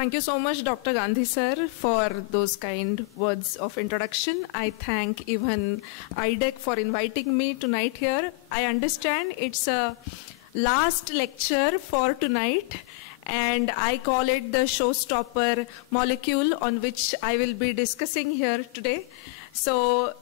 Thank you so much, Dr. Gandhi sir, for those kind words of introduction. I thank even IDEC for inviting me tonight here. I understand it's a last lecture for tonight, and I call it the showstopper molecule on which I will be discussing here today. So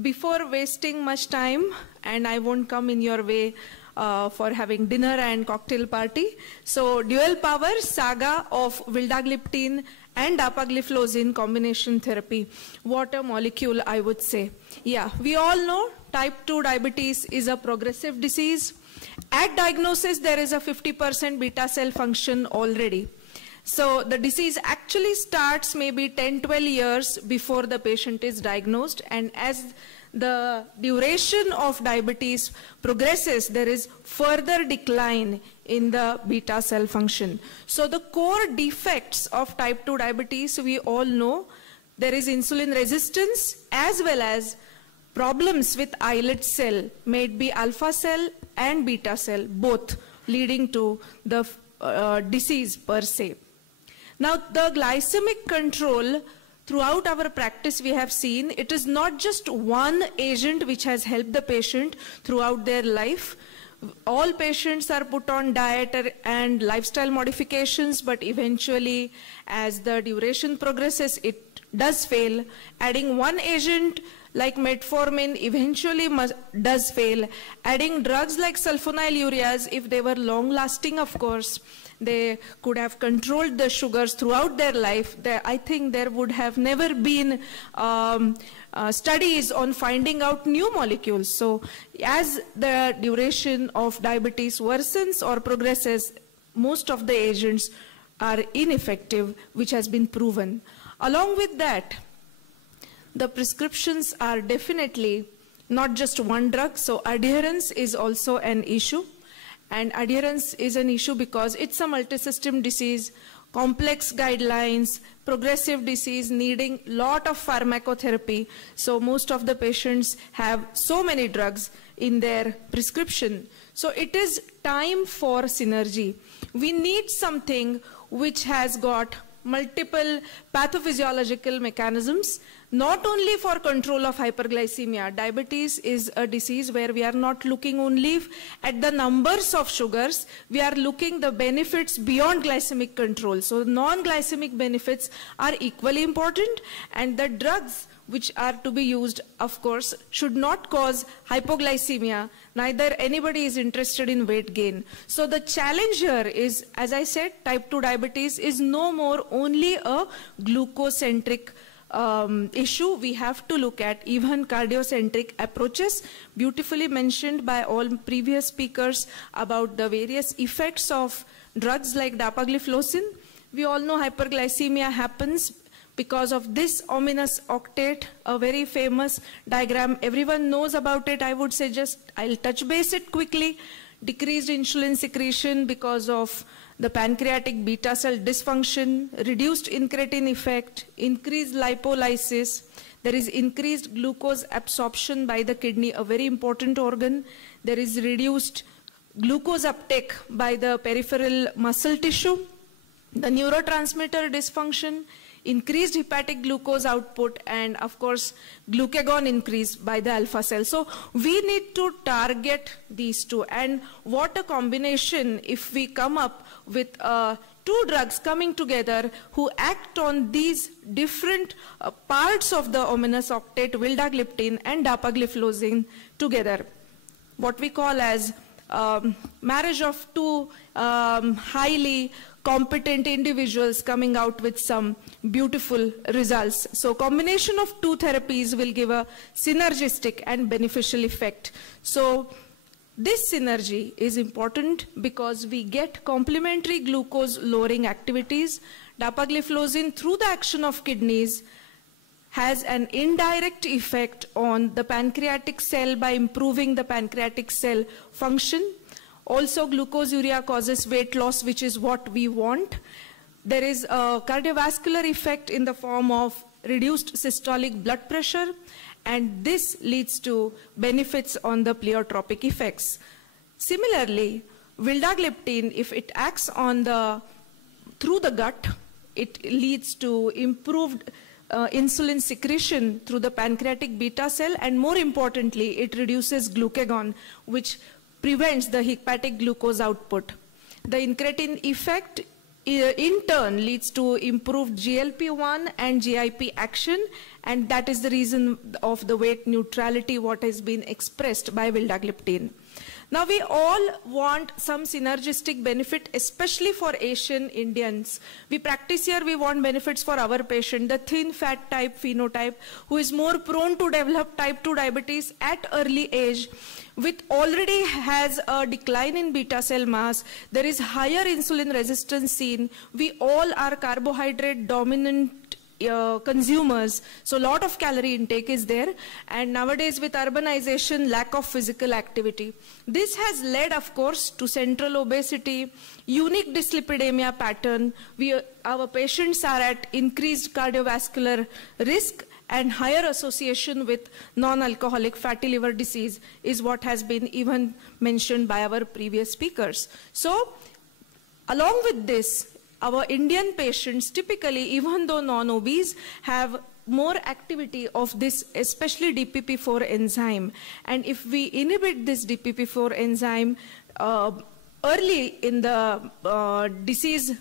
before wasting much time, and I won't come in your way for having dinner and cocktail party. So dual power saga of Vildagliptin and Dapagliflozin combination therapy. What a molecule, I would say. Yeah, we all know type 2 diabetes is a progressive disease. At diagnosis, there is a 50% beta cell function already. So the disease actually starts maybe 10-12 years before the patient is diagnosed, and as the duration of diabetes progresses, there is further decline in the beta cell function. So the core defects of type 2 diabetes, we all know, there is insulin resistance as well as problems with islet cell, may it be alpha cell and beta cell, both leading to the disease per se. Now the glycemic control, throughout our practice we have seen, it is not just one agent which has helped the patient throughout their life. All patients are put on diet and lifestyle modifications, but eventually as the duration progresses, it does fail. Adding one agent like metformin eventually does fail. Adding drugs like sulfonylureas, if they were long lasting, of course, they could have controlled the sugars throughout their life. I think there would have never been studies on finding out new molecules. So as the duration of diabetes worsens or progresses, most of the agents are ineffective, which has been proven. Along with that, the prescriptions are definitely not just one drug, so adherence is also an issue. And adherence is an issue because it's a multi-system disease, complex guidelines, progressive disease needing lot of pharmacotherapy. So most of the patients have so many drugs in their prescription. So it is time for synergy. We need something which has got multiple pathophysiological mechanisms, not only for control of hyperglycemia. Diabetes is a disease where we are not looking only at the numbers of sugars, we are looking the benefits beyond glycemic control. So non-glycemic benefits are equally important, and the drugs which are to be used, of course, should not cause hypoglycemia. Neither anybody is interested in weight gain. So the challenge here is, as I said, type 2 diabetes is no more only a glucocentric issue. We have to look at even cardiocentric approaches, beautifully mentioned by all previous speakers about the various effects of drugs like dapagliflozin. We all know hyperglycemia happens because of this ominous octet, a very famous diagram. Everyone knows about it. I would say I'll touch base it quickly. Decreased insulin secretion because of the pancreatic beta cell dysfunction, reduced incretin effect, increased lipolysis. There is increased glucose absorption by the kidney, a very important organ. There is reduced glucose uptake by the peripheral muscle tissue. The neurotransmitter dysfunction, increased hepatic glucose output, and of course glucagon increase by the alpha cell. So we need to target these two, and what a combination if we come up with two drugs coming together who act on these different parts of the ominous octet, vildagliptin and dapagliflozin together. What we call as marriage of two highly competent individuals coming out with some beautiful results. So combination of two therapies will give a synergistic and beneficial effect. So this synergy is important because we get complementary glucose lowering activities. Dapagliflozin, through the action of kidneys, has an indirect effect on the pancreatic cell by improving the pancreatic cell function. Also, glucosuria causes weight loss, which is what we want. There is a cardiovascular effect in the form of reduced systolic blood pressure, and this leads to benefits on the pleiotropic effects. Similarly, vildagliptin, if it acts on through the gut, it leads to improved insulin secretion through the pancreatic beta cell, and more importantly, it reduces glucagon, which prevents the hepatic glucose output. The incretin effect in turn leads to improved GLP-1 and GIP action, and that is the reason of the weight neutrality what has been expressed by vildagliptin. Now we all want some synergistic benefit, especially for Asian Indians. We practice here, we want benefits for our patient, the thin fat type phenotype, who is more prone to develop type 2 diabetes at early age, which already has a decline in beta cell mass. There is higher insulin resistance seen. We all are carbohydrate dominant consumers, so a lot of calorie intake is there, and nowadays with urbanization, lack of physical activity. This has led, of course, to central obesity, unique dyslipidemia pattern. Our patients are at increased cardiovascular risk, and higher association with non-alcoholic fatty liver disease is what has been even mentioned by our previous speakers. So along with this, our Indian patients typically, even though non-obese, have more activity of this, especially DPP-4 enzyme. And if we inhibit this DPP-4 enzyme early in the disease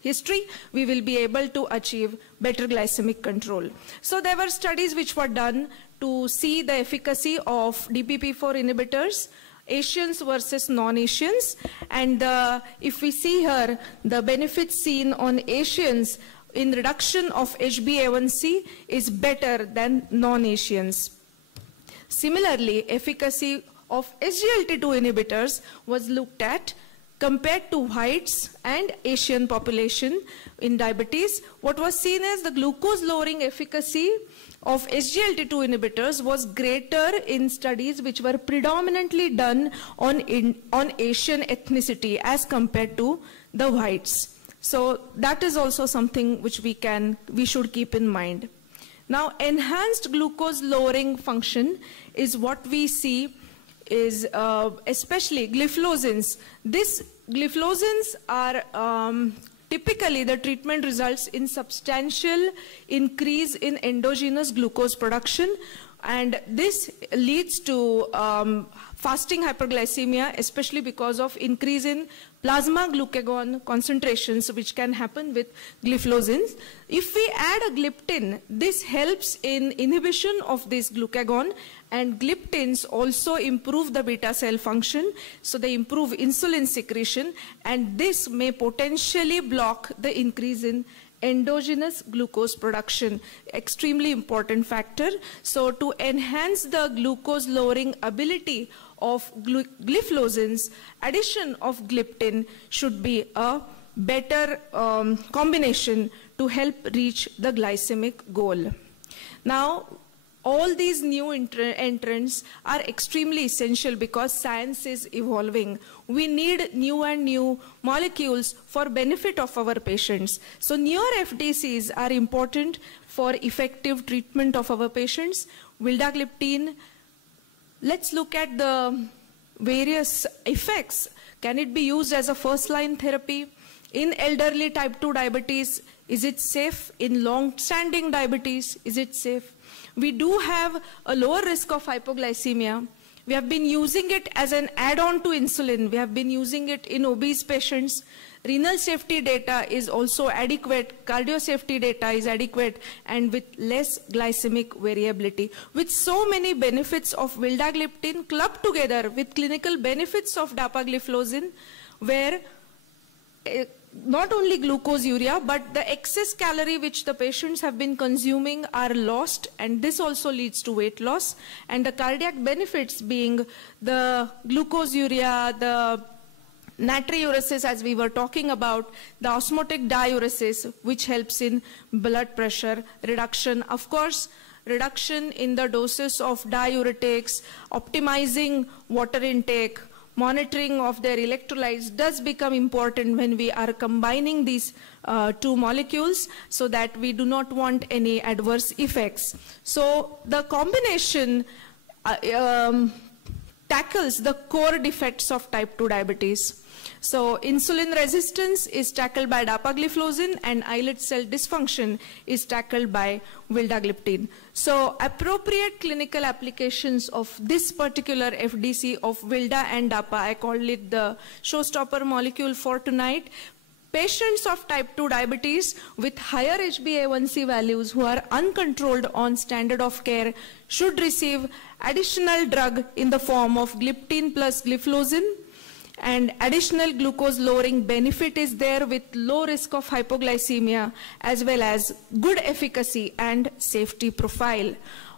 history, we will be able to achieve better glycemic control. So there were studies which were done to see the efficacy of DPP-4 inhibitors, Asians versus non-Asians, and if we see here, the benefits seen on Asians in reduction of HbA1c is better than non-Asians. Similarly, efficacy of SGLT2 inhibitors was looked at compared to whites and Asian population in diabetes. What was seen as the glucose lowering efficacy of SGLT2 inhibitors was greater in studies which were predominantly done on Asian ethnicity as compared to the whites. So that is also something which we should keep in mind. Now, enhanced glucose lowering function is what we see is especially gliflozins. These gliflozins are typically, the treatment results in substantial increase in endogenous glucose production, and this leads to fasting hyperglycemia, especially because of increase in plasma glucagon concentrations, which can happen with gliflozins. If we add a gliptin, this helps in inhibition of this glucagon, and gliptins also improve the beta cell function, so they improve insulin secretion, and this may potentially block the increase in endogenous glucose production, extremely important factor. So to enhance the glucose lowering ability of gliflozins, addition of gliptin should be a better combination to help reach the glycemic goal. Now, all these new entrants are extremely essential because science is evolving. We need new and new molecules for benefit of our patients. So newer FDCs are important for effective treatment of our patients. Vildagliptin, let's look at the various effects. Can it be used as a first-line therapy? In elderly type 2 diabetes, is it safe? In long-standing diabetes, is it safe? We do have a lower risk of hypoglycemia. We have been using it as an add-on to insulin. We have been using it in obese patients. Renal safety data is also adequate. Cardio safety data is adequate, and with less glycemic variability. With so many benefits of vildagliptin clubbed together with clinical benefits of dapagliflozin, where not only glucose-urea, but the excess calorie which the patients have been consuming are lost, and this also leads to weight loss. And the cardiac benefits being the glucose-urea, the natriuresis as we were talking about, the osmotic diuresis, which helps in blood pressure reduction. Of course, reduction in the doses of diuretics, optimizing water intake, monitoring of their electrolytes does become important when we are combining these two molecules, so that we do not want any adverse effects. So the combination tackles the core defects of type 2 diabetes. So insulin resistance is tackled by dapagliflozin, and islet cell dysfunction is tackled by vildagliptin. So appropriate clinical applications of this particular FDC of Vilda and Dapa, I call it the showstopper molecule for tonight. Patients of type 2 diabetes with higher HbA1c values who are uncontrolled on standard of care should receive additional drug in the form of gliptin plus gliflozin, and additional glucose lowering benefit is there with low risk of hypoglycemia as well as good efficacy and safety profile.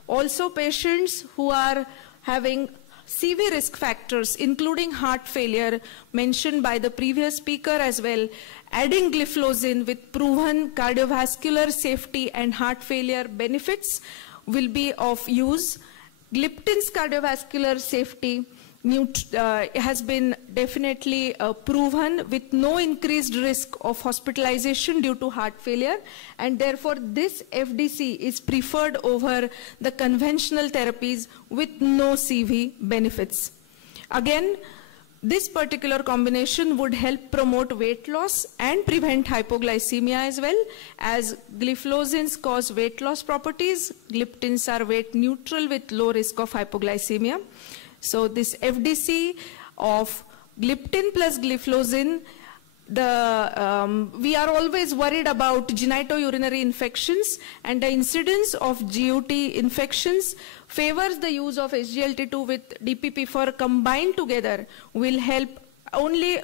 Also, patients who are having CV risk factors, including heart failure, mentioned by the previous speaker as well, adding gliflozin with proven cardiovascular safety and heart failure benefits will be of use. Gliptin's cardiovascular safety has been definitely proven with no increased risk of hospitalization due to heart failure, and therefore this FDC is preferred over the conventional therapies with no CV benefits. Again, this particular combination would help promote weight loss and prevent hypoglycemia as well, as gliflozins cause weight loss properties, gliptins are weight neutral with low risk of hypoglycemia. So this FDC of gliptin plus gliflozin, we are always worried about genitourinary infections, and the incidence of GUT infections favors the use of SGLT2 with DPP4 combined together will help. Only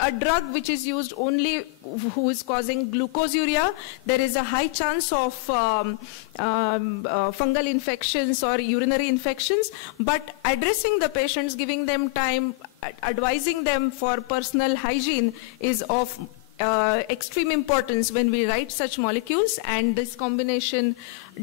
a drug which is used only who is causing glucosuria, there is a high chance of fungal infections or urinary infections, but addressing the patients, giving them time, advising them for personal hygiene is of extreme importance when we write such molecules, and this combination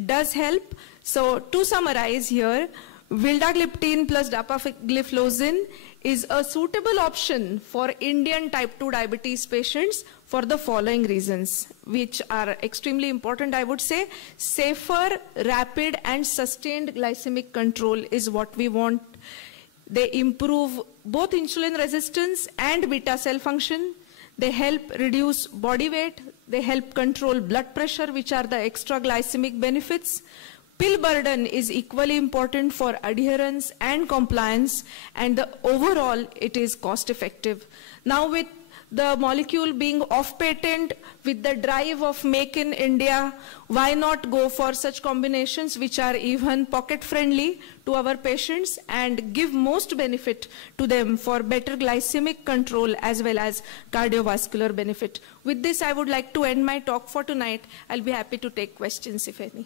does help. So to summarize here, vildagliptin plus dapagliflozin is a suitable option for Indian type 2 diabetes patients for the following reasons, which are extremely important, I would say. Safer, rapid, and sustained glycemic control is what we want. They improve both insulin resistance and beta cell function. They help reduce body weight. They help control blood pressure, which are the extra glycemic benefits. Pill burden is equally important for adherence and compliance, and overall it is cost effective. Now, with the molecule being off patent, with the drive of Make in India, why not go for such combinations which are even pocket friendly to our patients and give most benefit to them for better glycemic control as well as cardiovascular benefit. With this, I would like to end my talk for tonight. I'll be happy to take questions if any.